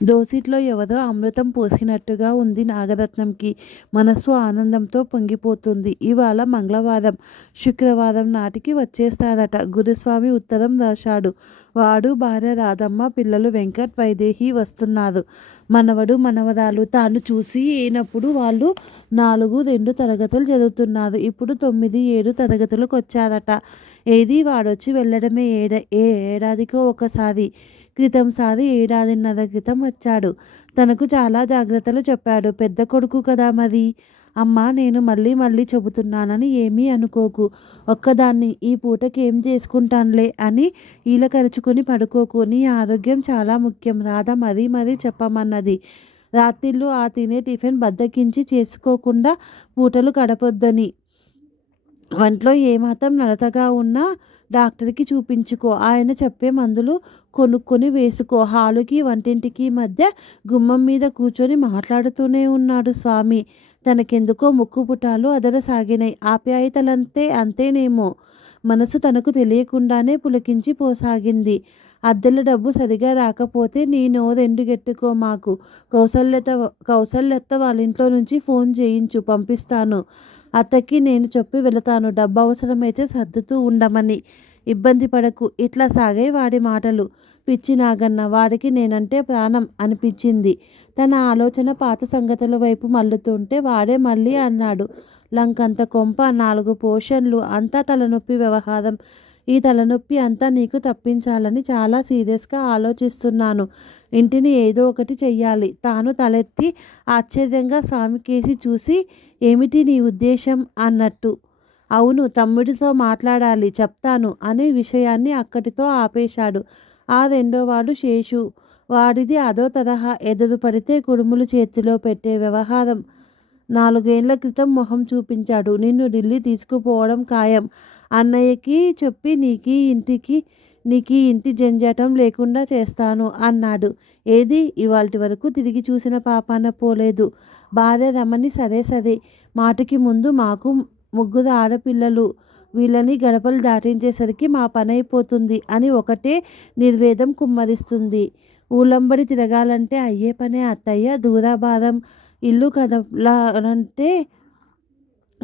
దోసిట్లో ఎవరో అమృతం పోసినట్టుగా ఉంది నాగరత్నంకి. మనస్సు ఆనందంతో పొంగిపోతుంది. ఇవాళ మంగళవారం, శుక్రవారం నాటికి వచ్చేస్తారట. గురుస్వామి ఉత్తరం రాశాడు. వాడు, భార్య రాధమ్మ, పిల్లలు వెంకట్, వైదేహి వస్తున్నారు. మనవడు మనవరాలు. తాను చూసి అయినప్పుడు వాళ్ళు 4, 2 తరగతులు చదువుతున్నారు. ఇప్పుడు 9, 7 తరగతులకు వచ్చారట. ఏది వాడొచ్చి వెళ్ళడమే ఏడాదికో ఒకసారి. క్రితంసారి 1.5 ఏళ్ల క్రితం వచ్చాడు. తనకు చాలా జాగ్రత్తలు చెప్పాడు. పెద్ద కొడుకు కదా మరి. అమ్మా, నేను మళ్ళీ మళ్ళీ చెబుతున్నానని ఏమీ అనుకోకు. ఒక్కదాన్ని ఈ పూటకి ఏం చేసుకుంటానులే అని ఈలకరుచుకొని పడుకోకు. నీ ఆరోగ్యం చాలా ముఖ్యం. రాధ మరీ మరీ చెప్పమన్నది. రాత్రిళ్ళు ఆ తినే టిఫిన్ బద్దకించి చేసుకోకుండా పూటలు గడపొద్దని. వంట్లో ఏమాత్రం నడతగా ఉన్నా డాక్టర్కి చూపించుకో. ఆయన చెప్పే మందులు కొనుక్కొని వేసుకో. హాలుకి వంటింటికి మధ్య గుమ్మం మీద కూర్చొని మాట్లాడుతూనే ఉన్నాడు స్వామి. తనకెందుకో ముక్కుపుటాలు అదరసాగినాయి. ఆప్యాయతలంతే అంతేనేమో. మనసు తనకు తెలియకుండానే పులకించి పోసాగింది. అద్దెల డబ్బు సరిగా రాకపోతే నీ నోరెండుగెట్టుకో మాకు. కౌసల్యత్త వాళ్ళింట్లో నుంచి ఫోన్ చేయించు, పంపిస్తాను. అత్తకి నేను చెప్పి వెళతాను. డబ్బు అవసరమైతే సర్దుతూ ఉండమని. ఇబ్బంది పడకు. ఇట్లా సాగాయి వాడి మాటలు. పిచ్చి నాగన్న, వాడికి నేనంటే ప్రాణం అనిపించింది. తన ఆలోచన పాత సంగతుల వైపు మళ్ళుతుంటే వాడే మళ్ళీ అన్నాడు. లంకంత కొంప, 4 పోర్షన్లు, అంతా తలనొప్పి వ్యవహారం. ఈ తలనొప్పి అంతా నీకు తప్పించాలని చాలా సీరియస్గా ఆలోచిస్తున్నాను. ఇంటిని ఏదో ఒకటి చెయ్యాలి. తాను తలెత్తి ఆశ్చర్యంగా స్వామికేసి చూసి, ఏమిటి నీ ఉద్దేశం అన్నట్టు. అవును, తమ్ముడితో మాట్లాడాలి, చెప్తాను అనే విషయాన్ని అక్కడితో ఆపేశాడు. ఆ రెండోవాడు శేషు. వాడిది అదో తరహా. ఎదురు పడితే కుడుములు చేతిలో పెట్టే వ్యవహారం. 4 ఏళ్ల క్రితం మొహం చూపించాడు. నిన్ను ఢిల్లీ తీసుకుపోవడం ఖాయం. అన్నయ్యకి చెప్పి నీకీ ఇంటి జంజాటం లేకుండా చేస్తాను అన్నాడు. ఏది ఇవాల్టి వరకు తిరిగి చూసిన పాపాన పోలేదు. భార్య రమణి సరే సరే. మాటకి ముందు మాకు 3 ఆడపిల్లలు. వీళ్ళని గడపలు దాటించేసరికి మా పనైపోతుంది అని ఒకటే నిర్వేదం కుమ్మరిస్తుంది. ఊళ్ళంబడి తిరగాలంటే అయ్యే పనే అత్తయ్య. దూరాభారం. ఇల్లు కదలాలంటే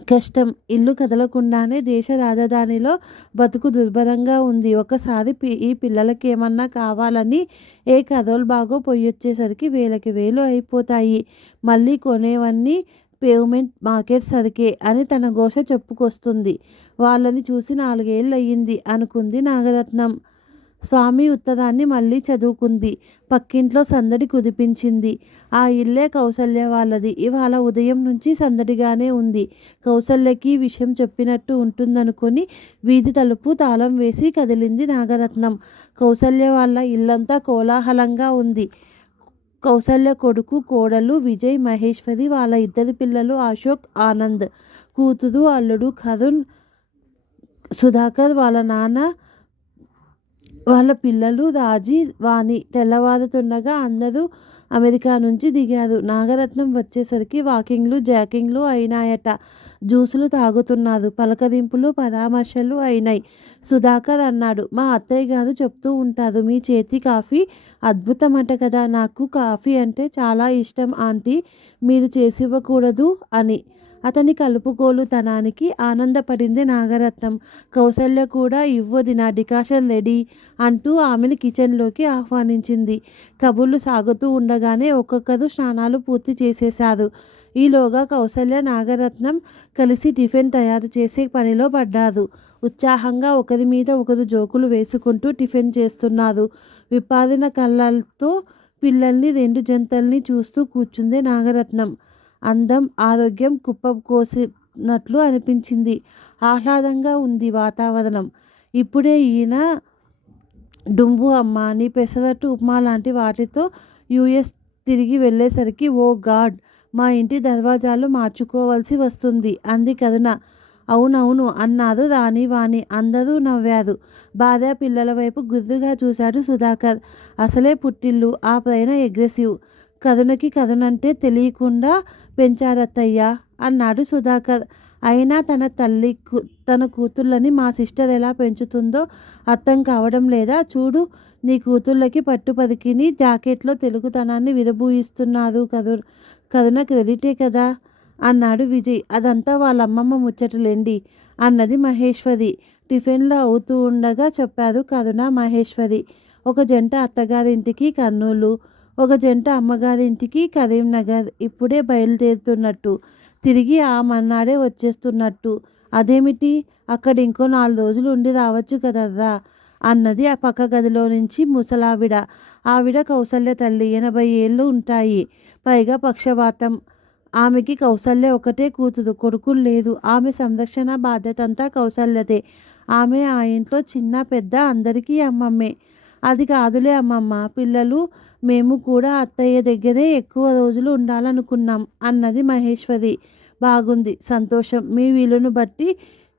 కష్టం. ఇల్లు కదలకుండానే దేశ రాజధానిలో బతుకు దుర్భరంగా ఉంది. ఒకసారి ఈ పిల్లలకేమన్నా కావాలని ఏ కరోల్ బాగో పొయ్యొచ్చేసరికి వేలకి వేలు అయిపోతాయి. మళ్ళీ కొనేవన్నీ పేవ్మెంట్ మార్కెట్ సరికే అని తన ఘోష చెప్పుకొస్తుంది. వాళ్ళని చూసి 4 ఏళ్ళయింది అనుకుంది నాగరత్నం. స్వామి ఉత్తరాన్ని మళ్ళీ చదువుకుంది. పక్కింట్లో సందడి కుదిపించింది. ఆ ఇల్లే కౌసల్య వాళ్ళది. ఇవాళ ఉదయం నుంచి సందడిగానే ఉంది. కౌసల్యకి విషయం చెప్పినట్టు ఉంటుందనుకొని వీధి తలుపు తాళం వేసి కదిలింది నాగరత్నం. కౌసల్య వాళ్ళ ఇల్లంతా కోలాహలంగా ఉంది. కౌసల్య కొడుకు, కోడలు విజయ్, మహేశ్వరి, వాళ్ళ 2 పిల్లలు అశోక్, ఆనంద్, కూతురు, అల్లుడు కరుణ్, సుధాకర్, వాళ్ళ నాన్న, వాళ్ళ పిల్లలు రాజీ, వాణి. తెల్లవారుతుండగా అందరూ అమెరికా నుంచి దిగారు. నాగరత్నం వచ్చేసరికి వాకింగ్లు జాకింగ్లు అయినాయట. జ్యూసులు తాగుతున్నారు. పలకరింపులు పరామర్శలు అయినాయి. సుధాకర్ అన్నాడు, మా అత్తయ్య గారు చెప్తూ ఉంటారు, మీ చేతి కాఫీ అద్భుతమట కదా. నాకు కాఫీ అంటే చాలా ఇష్టం ఆంటీ. మీరు చేసివ్వకూడదు అని. అతని కలుపుగోలుతనానికి ఆనందపడింది నాగరత్నం. కౌసల్య కూడా ఇవ్వొదినా, డికాషన్ రెడీ అంటూ ఆమెను కిచెన్లోకి ఆహ్వానించింది. కబుర్లు సాగుతూ ఉండగానే ఒక్కొక్కరు స్నానాలు పూర్తి చేసేశారు. ఈలోగా కౌసల్య, నాగరత్నం కలిసి టిఫిన్ తయారు చేసే పనిలో పడ్డారు. ఉత్సాహంగా ఒకరి మీద ఒకరు జోకులు వేసుకుంటూ టిఫిన్ చేస్తున్నారు. విప్పారిన కళ్ళతో పిల్లల్ని, 2 జంటల్ని చూస్తూ కూర్చుంది నాగరత్నం. అందం, ఆరోగ్యం కుప్పకోసినట్లు అనిపించింది. ఆహ్లాదంగా ఉంది వాతావరణం. ఇప్పుడే ఈయన డుంబు అమ్మ, నీ పెసరట్టు ఉప్మా లాంటి వాటితో యుఎస్ తిరిగి వెళ్ళేసరికి ఓ గాడ్, మా ఇంటి దర్వాజాలు మార్చుకోవాల్సి వస్తుంది అంది కరుణ. అవునవును అన్నారు రాణి, వాణి. అందరూ నవ్వారు. భార్య పిల్లల వైపు గుర్రుగా చూశాడు సుధాకర్. అసలే పుట్టిల్లు, ఆ పైన అగ్రెసివ్. కరుణకి కరుణంటే తెలియకుండా పెంచారత్తయ్య అన్నాడు సుధాకర్. అయినా తన కూతుళ్ళని మా సిస్టర్ ఎలా పెంచుతుందో అర్థం కావడం లేదా? చూడు, నీ కూతుళ్ళకి పట్టుపదికిని జాకెట్లో తెలుగుతనాన్ని విరబూయిస్తున్నారు కదున క్రెడిటే కదా అన్నాడు విజయ్. అదంతా వాళ్ళమ్మమ్మ ముచ్చటలేండి అన్నది మహేశ్వరి. టిఫిన్లో అవుతూ ఉండగా చెప్పారు కరుణ మహేశ్వరి. ఒక జంట అత్తగారింటికి కర్నూలు, ఒక జంట అమ్మగారింటికి కరీంనగర్ ఇప్పుడే బయలుదేరుతున్నట్టు, తిరిగి ఆ మన్నాడే వచ్చేస్తున్నట్టు. అదేమిటి, అక్కడ ఇంకో 4 రోజులు ఉండి రావచ్చు కదర్రా అన్నది ఆ పక్క గదిలో నుంచి ముసలావిడ. ఆవిడ కౌసల్య తల్లి. 80 ఏళ్ళు ఉంటాయి. పైగా పక్షవాతం. ఆమెకి కౌసల్య ఒకటే కూతురు, కొడుకులు లేదు. ఆమె సంరక్షణ బాధ్యతంతా కౌసల్యదే. ఆమె ఆ ఇంట్లో చిన్న పెద్ద అందరికీ అమ్మమ్మే. అది కాదులే అమ్మమ్మ, పిల్లలు మేము కూడా అత్తయ్య దగ్గరే ఎక్కువ రోజులు ఉండాలనుకున్నాం అన్నది మహేశ్వరి. బాగుంది, సంతోషం. మీ వీలును బట్టి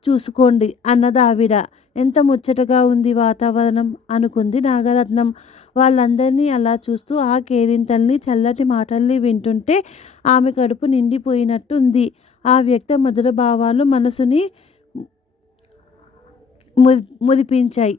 చూసుకోండి అన్నదావిడ. ఎంత ముచ్చటగా ఉంది వాతావరణం అనుకుంది నాగరత్నం. వాళ్ళందరినీ అలా చూస్తూ ఆ కేరింతల్ని చల్లటి మాటల్ని వింటుంటే ఆమె కడుపు నిండిపోయినట్టుంది. ఆ వ్యక్త మధుర భావాలు మనసుని మురిపించాయి.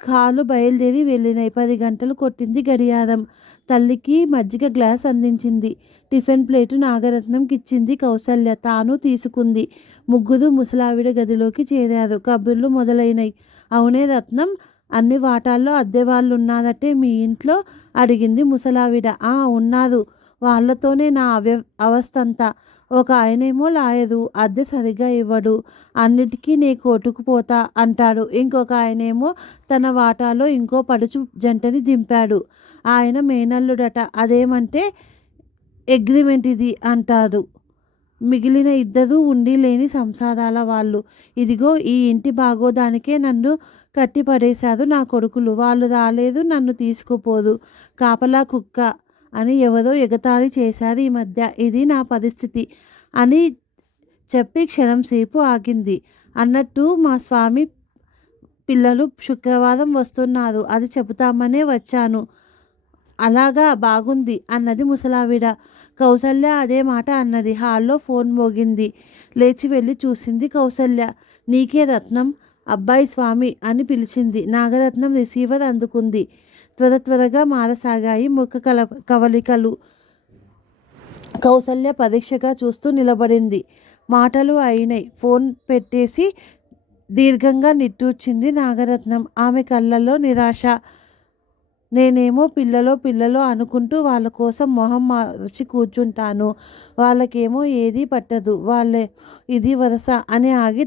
కాళ్ళు బయలుదేరి వెళ్ళినాయి. 10 గంటలు కొట్టింది గడియారం. తల్లికి మజ్జిగ గ్లాస్ అందించింది. టిఫిన్ ప్లేటు నాగరత్నంకి ఇచ్చింది కౌసల్య. తాను తీసుకుంది. ముగ్గురు ముసలావిడ గదిలోకి చేరారు. కబుర్లు మొదలైనయి. అవునే రత్నం, అన్ని వాటాల్లో అద్దెవాళ్ళున్నారటే మీ ఇంట్లో అడిగింది ముసలావిడ. ఆ ఉన్నారు, వాళ్ళతోనే నా అవస్థంతా. ఒక ఆయనేమో లాయరు, అద్దె సరిగ్గా ఇవ్వడు, అన్నిటికీ నే కొట్టుకుపోతా అంటాడు. ఇంకొక ఆయనేమో తన వాటాలో ఇంకో పడుచు జంటని దింపాడు. ఆయన మేనల్లుడట. అదేమంటే అగ్రిమెంట్ ఇది అంటారు. మిగిలిన ఇద్దరు ఉండి లేని సంసారాల వాళ్ళు. ఇదిగో ఈ ఇంటి బాగోదానికే నన్ను కట్టిపడేశారు నా కొడుకులు. వాళ్ళు రాలేదు, నన్ను తీసుకుపోదు. కాపలా కుక్క అని ఎవరో ఎగతాళి చేశారు ఈ మధ్య. ఇది నా పరిస్థితి అని చెప్పి క్షణం సేపు ఆగింది. అన్నట్టు మా స్వామి పిల్లలు శుక్రవారం వస్తున్నారు, అది చెబుతామనే వచ్చాను. అలాగా, బాగుంది అన్నది ముసలావిడ. కౌసల్య అదే మాట అన్నది. హాల్లో ఫోన్ మోగింది. లేచి వెళ్ళి చూసింది కౌసల్య. నీకే రత్నం, అబ్బాయి స్వామి అని పిలిచింది. నాగరత్నం రిసీవర్ అందుకుంది. త్వరగా మారసాగాయి ముఖ కవలికలు. కౌసల్య పరీక్షగా చూస్తూ నిలబడింది. మాటలు అయినాయి. ఫోన్ పెట్టేసి దీర్ఘంగా నిట్టూర్చింది నాగరత్నం. ఆమె కళ్ళల్లో నిరాశ. నేనేమో పిల్లలో అనుకుంటూ వాళ్ళ కోసం మొహం మార్చి కూర్చుంటాను. వాళ్ళకేమో ఏదీ పట్టదు. వాళ్ళే ఇది వరస అని ఆగి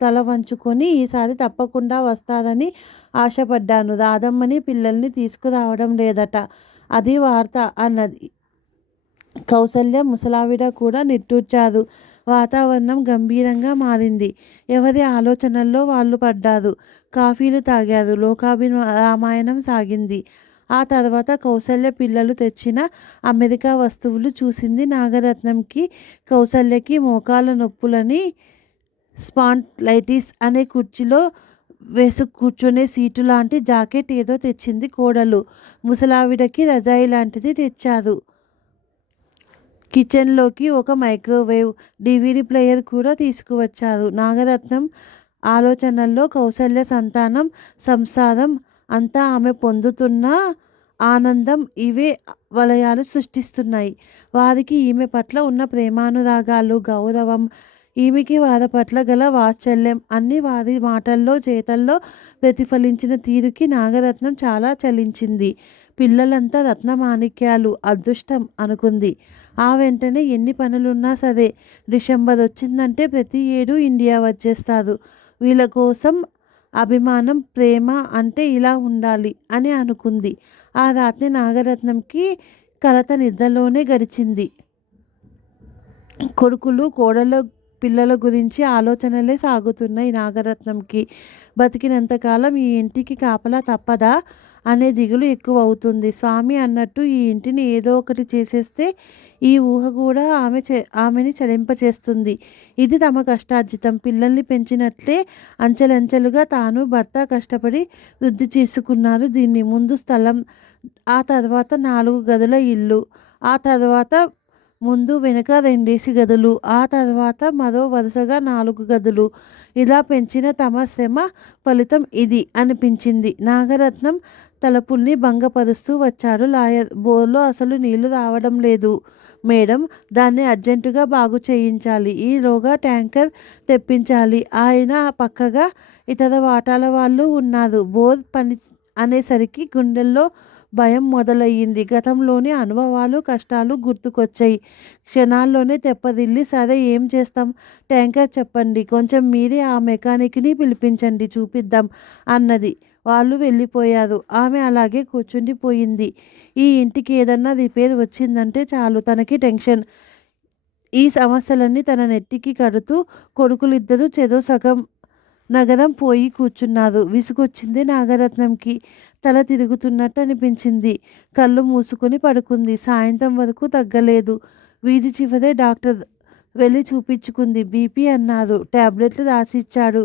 తల వంచుకొని ఈసారి తప్పకుండా వస్తారని ఆశపడ్డాను. రాధమ్మని పిల్లల్ని తీసుకురావడం లేదట, అది వార్త అన్నది కౌసల్య. ముసలావిడ కూడా నిట్టూర్చారు. వాతావరణం గంభీరంగా మారింది. ఎవరి ఆలోచనల్లో వాళ్ళు పడ్డారు. కాఫీలు తాగారు. లోకాభిరామాయణం సాగింది. ఆ తర్వాత కౌసల్య పిల్లలు తెచ్చిన అమెరికా వస్తువులు చూసింది నాగరత్నంకి. కౌసల్యకి మోకాళ్ళ నొప్పులని స్పాండిలైటిస్ అనే కుర్చీలో వేసుకు కూర్చునే సీటు లాంటి జాకెట్ ఏదో తెచ్చింది కోడలు. ముసలావిడకి రజాయి లాంటిది తెచ్చారు. కిచెన్లోకి ఒక మైక్రోవేవ్, DVD ప్లేయర్ కూడా తీసుకువచ్చారు. నాగరత్నం ఆలోచనల్లో కౌసల్య సంతానం, సంసారం, అంతా ఆమె పొందుతున్న ఆనందం ఇవే వలయాలు సృష్టిస్తున్నాయి. వారికి ఈమె పట్ల ఉన్న ప్రేమానురాగాలు, గౌరవం, ఈమెకి వారి పట్ల గల వాత్సల్యం అన్నీ వారి మాటల్లో చేతల్లో ప్రతిఫలించిన తీరుకి నాగరత్నం చాలా చలించింది. పిల్లలంతా రత్నమాణిక్యాలు, అదృష్టం అనుకుంది. ఆ వెంటనే ఎన్ని పనులున్నా సరే డిసెంబర్ వచ్చిందంటే ప్రతి ఏడు ఇండియా వచ్చేస్తారు. వీళ్ళ కోసం అభిమానం, ప్రేమ అంటే ఇలా ఉండాలి అని అనుకుంది. ఆ రాత్రి నాగరత్నంకి కలత నిద్రలోనే గడిచింది. కొడుకులు, కోడళ్ళ, పిల్లల గురించి ఆలోచనలే సాగుతున్నాయి నాగరత్నంకి. బతికినంతకాలం ఈ ఇంటికి కాపలా తప్పదా అనే దిగులు ఎక్కువ అవుతుంది. స్వామి అన్నట్టు ఈ ఇంటిని ఏదో ఒకటి చేసేస్తే ఈ ఊహ కూడా ఆమెని చలింపచేస్తుంది. ఇది తమ కష్టార్జితం. పిల్లల్ని పెంచినట్లే అంచెలంచెలుగా తాను భర్త కష్టపడి వృద్ధి చేసుకున్నారు దీన్ని. ముందు స్థలం, ఆ తర్వాత 4 గదుల ఇల్లు, ఆ తర్వాత ముందు వెనుక 2 గదులు, ఆ తర్వాత మరో వరుసగా 4 గదులు. ఇలా పెంచిన తమ శ్రమ ఫలితం ఇది అనిపించింది. నాగరత్నం తలుపుల్ని భంగపరుస్తూ వచ్చాడు లాయర్. బోర్లో అసలు నీళ్లు రావడం లేదు మేడం, దాన్ని అర్జెంటుగా బాగు చేయించాలి. ఈలోగా ట్యాంకర్ తెప్పించాలి. ఆయన పక్కగా ఇతర వాటాల వాళ్ళు ఉన్నారు. బోర్ పని అనేసరికి గుండెల్లో భయం మొదలయ్యింది. గతంలోని అనుభవాలు, కష్టాలు గుర్తుకొచ్చాయి. క్షణాల్లోనే తెప్పదిల్లి, సరే ఏం చేస్తాం? ట్యాంకర్ చెప్పండి, కొంచెం మీరే ఆ మెకానిక్ని పిలిపించండి, చూపిద్దాం అన్నది. వాళ్ళు వెళ్ళిపోయారు. ఆమె అలాగే కూర్చుండిపోయింది. ఈ ఇంటికి ఏదన్నా రిపేర్ వచ్చిందంటే చాలు తనకి టెన్షన్. ఈ సమస్యలన్నీ తన నెత్తికి కడుతూ కొడుకులిద్దరూ చెరో సగం నగరం పోయి కూర్చున్నారు. విసుగొచ్చింది నాగరత్నంకి. తల తిరుగుతున్నట్టు అనిపించింది. కళ్ళు మూసుకొని పడుకుంది. సాయంత్రం వరకు తగ్గలేదు. వీధి చివరే డాక్టర్. వెళ్ళి చూపించుకుంది. బీపీ అన్నారు. టాబ్లెట్లు రాసిచ్చాడు.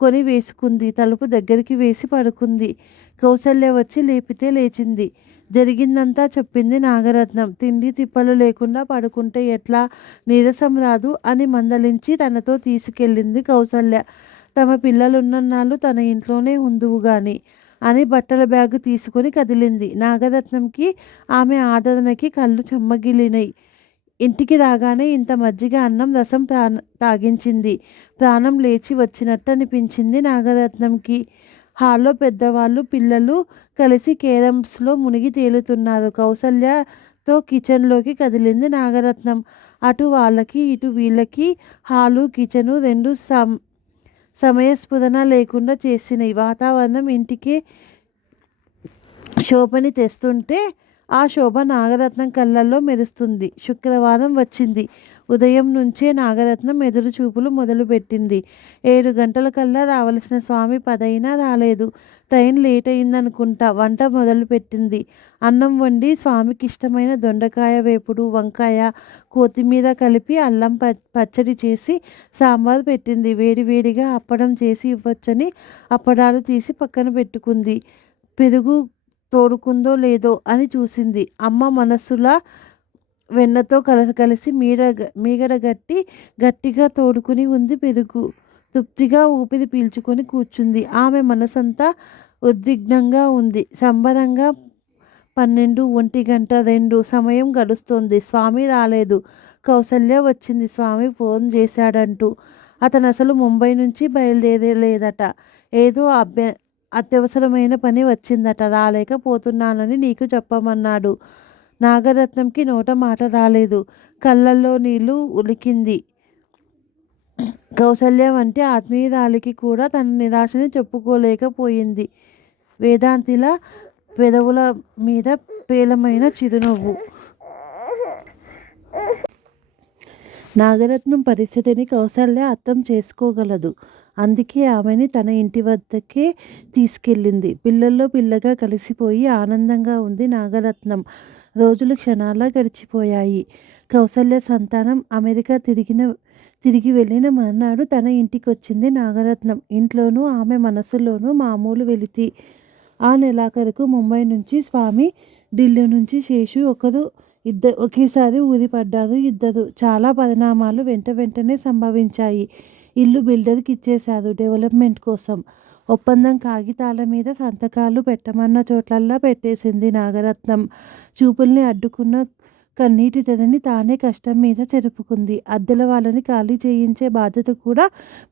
కొని వేసుకుంది. తలుపు దగ్గరికి వేసి పడుకుంది. కౌసల్య వచ్చి లేపితే లేచింది. జరిగిందంతా చెప్పింది నాగరత్నం. తిండి తిప్పలు లేకుండా పడుకుంటే ఎట్లా, నీరసం రాదు అని మందలించి తనతో తీసుకెళ్ళింది కౌసల్య. తమ పిల్లలున్నన్నాళ్ళు తన ఇంట్లోనే ఉందువు గాని అని బట్టల బ్యాగు తీసుకొని కదిలింది. నాగరత్నంకి ఆమె ఆదరణకి కళ్ళు చెమ్మగిలినాయి. ఇంటికి రాగానే ఇంత మజ్జిగ అన్నం రసం తాగించింది. ప్రాణం లేచి వచ్చినట్టు అనిపించింది నాగరత్నంకి. హాల్లో పెద్దవాళ్ళు పిల్లలు కలిసి కేరమ్స్లో మునిగి తేలుతున్నారు. కౌసల్యతో కిచెన్లోకి కదిలింది నాగరత్నం. అటు వాళ్ళకి ఇటు వీళ్ళకి హాలు కిచెను రెండు సమయస్ఫురణ లేకుండా చేసినాయి. వాతావరణం ఇంటికే శోభని తెస్తుంటే ఆ శోభ నాగరత్నం కళ్ళల్లో మెరుస్తుంది. శుక్రవారం వచ్చింది. ఉదయం నుంచే నాగరత్నం ఎదురు చూపులు మొదలుపెట్టింది. 7 గంటలకల్లా రావలసిన స్వామి 10 అయినా రాలేదు. ట్రైన్ లేట్ అయిందనుకుంటా. వంట మొదలుపెట్టింది. అన్నం వండి స్వామికి ఇష్టమైన దొండకాయ వేపుడు, వంకాయ, కొత్తిమీర కలిపి అల్లం పచ్చడి చేసి సాంబారు పెట్టింది. వేడివేడిగా అప్పడం చేసి ఇవ్వొచ్చని అప్పడాలు తీసి పక్కన పెట్టుకుంది. పెరుగు తోడుకుందో లేదో అని చూసింది. అమ్మ మనస్సులా వెన్నతో కలిసి మీగడ గట్టిగా తోడుకుని ఉంది పెరుగు. తృప్తిగా ఊపిరి పీల్చుకొని కూర్చుంది. ఆమె మనసంతా ఉద్విగ్నంగా ఉంది. సంబరంగా 12, 1 గంట, 2 సమయం గడుస్తోంది. స్వామి రాలేదు. కౌసల్య వచ్చింది. స్వామి ఫోన్ చేశాడంటూ. అతను అసలు ముంబై నుంచి బయలుదేరలేదట. ఏదో అత్యవసరమైన పని వచ్చిందట. రాలేకపోతున్నానని నీకు చెప్పమన్నాడు. నాగరత్నంకి నోట మాట రాలేదు. కళ్ళల్లో నీళ్లు ఉలికింది. కౌసల్య వంటి ఆత్మీయురాలికి కూడా తన నిరాశని చెప్పుకోలేకపోయింది. వేదాంతిల పెదవుల మీద పేలమైన చిరునవ్వు. నాగరత్నం పరిస్థితిని కౌసల్య అర్థం చేసుకోగలదు. అందుకే ఆమెని తన ఇంటి వద్దకే తీసుకెళ్ళింది. పిల్లల్లో పిల్లగా కలిసిపోయి ఆనందంగా ఉంది నాగరత్నం. రోజులు క్షణాల్లో గడిచిపోయాయి. కౌసల్య సంతానం అమెరికా తిరిగి వెళ్ళిన మర్నాడు తన ఇంటికొచ్చింది నాగరత్నం. ఇంట్లోనూ ఆమె మనసులోనూ మామూలు వెలితి. ఆ నెలాఖరుకు ముంబై నుంచి స్వామి, ఢిల్లీ నుంచి శేషు ఒకేసారి ఊదిపడ్డారు ఇద్దరు. చాలా పరిణామాలు వెంటనే సంభవించాయి. ఇల్లు బిల్డర్కి ఇచ్చేశారు డెవలప్మెంట్ కోసం. ఒప్పందం కాగితాల మీద సంతకాలు పెట్టమన్న చోట్లల్లా పెట్టేసింది నాగరత్నం. చూపుల్ని అడ్డుకున్న కన్నీటి తెరని తానే కష్టం మీద చెరుపుకుంది. అద్దెల వాళ్ళని ఖాళీ చేయించే బాధ్యత కూడా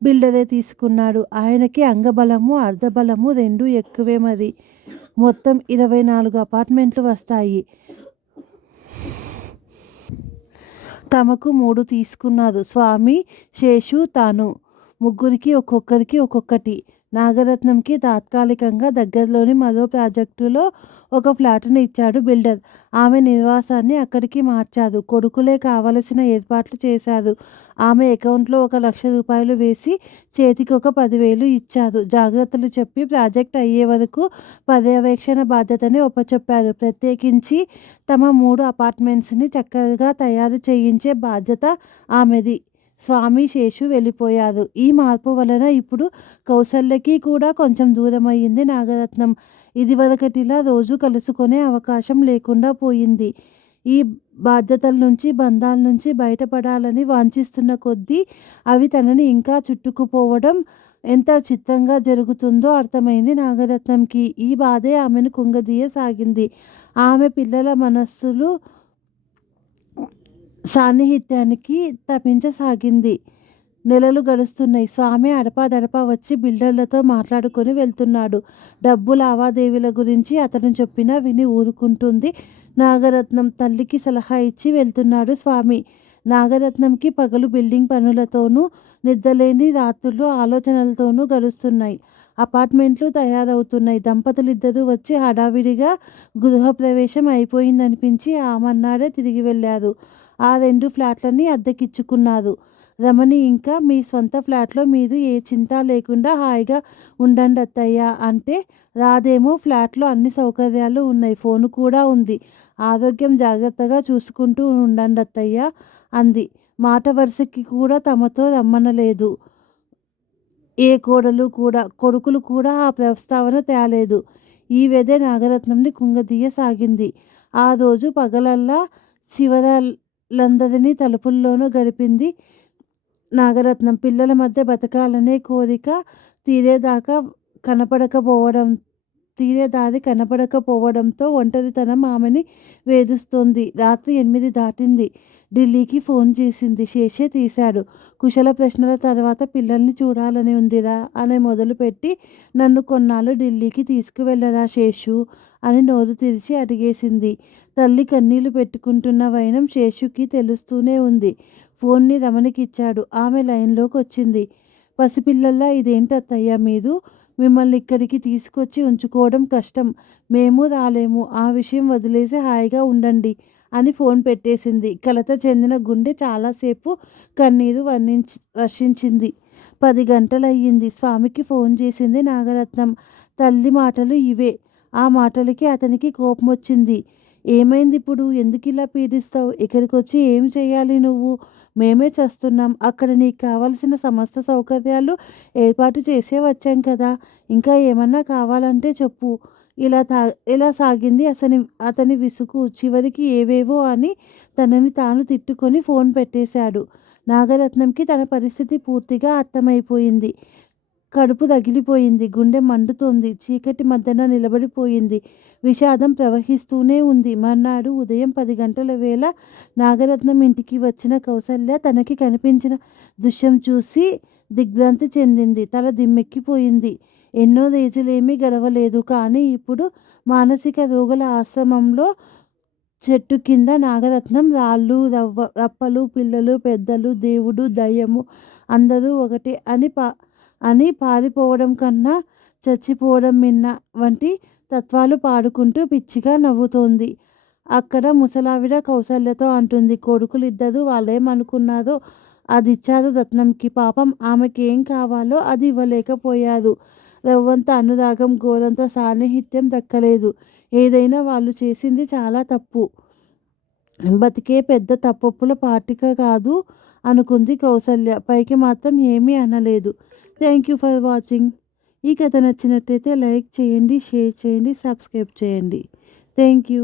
బిల్డరే తీసుకున్నాడు. ఆయనకి అంగబలము అర్ధబలము రెండూ ఎక్కువే మరి. మొత్తం 24 అపార్ట్మెంట్లు వస్తాయి. తమకు 3 తీసుకున్నారు. స్వామి, శేషు, తాను. ముగ్గురికి ఒక్కొక్కటి. నాగరత్నంకి తాత్కాలికంగా దగ్గరలోని మరో ప్రాజెక్టులో ఒక ఫ్లాటును ఇచ్చాడు బిల్డర్. ఆమె నివాసాన్ని అక్కడికి మార్చారు. కొడుకులే కావలసిన ఏర్పాట్లు చేశారు. ఆమె అకౌంట్లో 1,00,000 రూపాయలు వేసి చేతికి ఒక 10,000 ఇచ్చారు. జాగ్రత్తలు చెప్పి ప్రాజెక్ట్ అయ్యే వరకు పర్యవేక్షణ బాధ్యతని ఒప్పచెప్పారు. ప్రత్యేకించి తమ 3 అపార్ట్మెంట్స్ని చక్కగా తయారు చేయించే బాధ్యత ఆమెది. స్వామి, శేషు వెళ్ళిపోయారు. ఈ మార్పు వలన ఇప్పుడు కౌసల్యకి కూడా కొంచెం దూరమయ్యింది నాగరత్నం. ఇదివరకటిలా రోజు కలుసుకునే అవకాశం లేకుండా పోయింది. ఈ బాధ్యతల నుంచి, బంధాల నుంచి బయటపడాలని వాంఛిస్తున్న కొద్దీ అవి తనని ఇంకా చుట్టుకుపోవడం ఎంత చిత్రంగా జరుగుతుందో అర్థమైంది నాగరత్నంకి. ఈ బాధే ఆమెను కుంగదీయసాగింది. ఆమె పిల్లల మనస్సులు సాన్నిహిత్యానికి తపించసాగింది. నెలలు గడుస్తున్నాయి. స్వామి అడపాదడపా వచ్చి బిల్డర్లతో మాట్లాడుకొని వెళ్తున్నాడు. డబ్బు లావాదేవీల గురించి అతను చెప్పినా విని ఊరుకుంటుంది నాగరత్నం. తల్లికి సలహా ఇచ్చి వెళ్తున్నాడు స్వామి. నాగరత్నంకి పగలు బిల్డింగ్ పనులతోనూ, నిద్రలేని రాత్రులు ఆలోచనలతోనూ గడుస్తున్నాయి. అపార్ట్మెంట్లు తయారవుతున్నాయి. దంపతులిద్దరూ వచ్చి హడావిడిగా గృహప్రవేశం అయిపోయిందనిపించి ఆమన్నాడే తిరిగి వెళ్ళారు. ఆ 2 ఫ్లాట్లని అద్దెకిచ్చుకున్నారు. రమణి ఇంకా మీ స్వంత ఫ్లాట్లో మీరు ఏ చింతా లేకుండా హాయిగా ఉండండత్తయ్య అంటే, రాదేమో ఫ్లాట్లో అన్ని సౌకర్యాలు ఉన్నాయి. ఫోను కూడా ఉంది. ఆరోగ్యం జాగ్రత్తగా చూసుకుంటూ ఉండండత్తయ్య అంది. మాట వరుసకి కూడా తమతో రమ్మనలేదు. ఏ కోడలు కూడా, కొడుకులు కూడా ఆ ప్రస్తావన తేలేదు. ఈ వ్యధే నాగరత్నంని కుంగదీయసాగింది. ఆ రోజు పగలల్లా చివరలందరినీ తలుపుల్లోనూ గడిపింది నాగరత్నం. పిల్లల మధ్య బతకాలనే కోరిక తీరేదాకా కనపడకపోవడంతో ఒంటరితనం ఆమెని వేధిస్తోంది. రాత్రి 8 దాటింది. ఢిల్లీకి ఫోన్ చేసింది. శేషే తీశాడు. కుశల ప్రశ్నల తర్వాత పిల్లల్ని చూడాలని ఉందిరా అని మొదలుపెట్టి, నన్ను కొన్నాళ్ళు ఢిల్లీకి తీసుకువెళ్ళరా శేషు అని నోరు తెరిచి అడిగేసింది. తల్లి కన్నీళ్లు పెట్టుకుంటున్న వైనం శేషుకి తెలుస్తూనే ఉంది. ఫోన్ని రమణికిచ్చాడు. ఆమె లైన్లోకి వచ్చింది. పసిపిల్లల్లా ఇదేంటత్తయ్యా మీరు? మిమ్మల్ని ఇక్కడికి తీసుకొచ్చి ఉంచుకోవడం కష్టం. మేము రాలేము. ఆ విషయం వదిలేసి హాయిగా ఉండండి అని ఫోన్ పెట్టేసింది. కలత చెందిన గుండె చాలాసేపు కన్నీరు వర్షించింది. 10 గంటలయ్యింది. స్వామికి ఫోన్ చేసింది నాగరత్నం. తల్లి మాటలు ఇవే. ఆ మాటలకి అతనికి కోపమొచ్చింది. ఏమైందిప్పుడు? ఎందుకిలా పీడిస్తావు? ఇక్కడికొచ్చి ఏం చెయ్యాలి నువ్వు? మేమే చస్తున్నాం. అక్కడ నీకు కావలసిన సమస్త సౌకర్యాలు ఏర్పాటు చేసే వచ్చాం కదా. ఇంకా ఏమన్నా కావాలంటే చెప్పు. ఇలా సాగింది అతని విసుగు. చివరికి ఏవేవో అని తనని తాను తిట్టుకొని ఫోన్ పెట్టేశాడు. నాగరత్నంకి తన పరిస్థితి పూర్తిగా అర్థమైపోయింది. కడుపు రగిలిపోయింది. గుండె మండుతోంది. చీకటి మధ్యన నిలబడిపోయింది. విషాదం ప్రవహిస్తూనే ఉంది. మర్నాడు ఉదయం 10 గంటల వేళ నాగరత్నం ఇంటికి వచ్చిన కౌసల్య తనకి కనిపించిన దృశ్యం చూసి దిగ్భ్రాంతి చెందింది. తల దిమ్మెక్కిపోయింది. ఎన్నో రోజులేమీ గడవలేదు. కానీ ఇప్పుడు మానసిక రోగుల ఆశ్రమంలో చెట్టు కింద నాగరత్నం రాళ్ళు, రప్పలు, పిల్లలు, పెద్దలు, దేవుడు, దయ్యము అందరూ ఒకటే అని పారిపోవడం కన్నా చచ్చిపోవడం మిన్న వంటి తత్వాలు పాడుకుంటూ పిచ్చిగా నవ్వుతోంది. అక్కడ ముసలావిడ కౌసల్యతో అంటుంది. కొడుకులిద్దరూ వాళ్ళేమనుకున్నారో అదిచ్చారు రత్నంకి. పాపం ఆమెకేం కావాలో అది ఇవ్వలేకపోయారు. రవ్వంత అనురాగం, గోరంత సాన్నిహిత్యం దక్కలేదు. ఏదైనా వాళ్ళు చేసింది చాలా తప్పు. బతికే పెద్ద తప్పొప్పుల పాటిక కాదు అనుకుంది కౌసల్య. పైకి మాత్రం ఏమీ అనలేదు. Thank you for watching. ఈ కథ నచ్చినట్లయితే లైక్ చేయండి, షేర్ చేయండి, సబ్స్క్రైబ్ చేయండి. Thank you.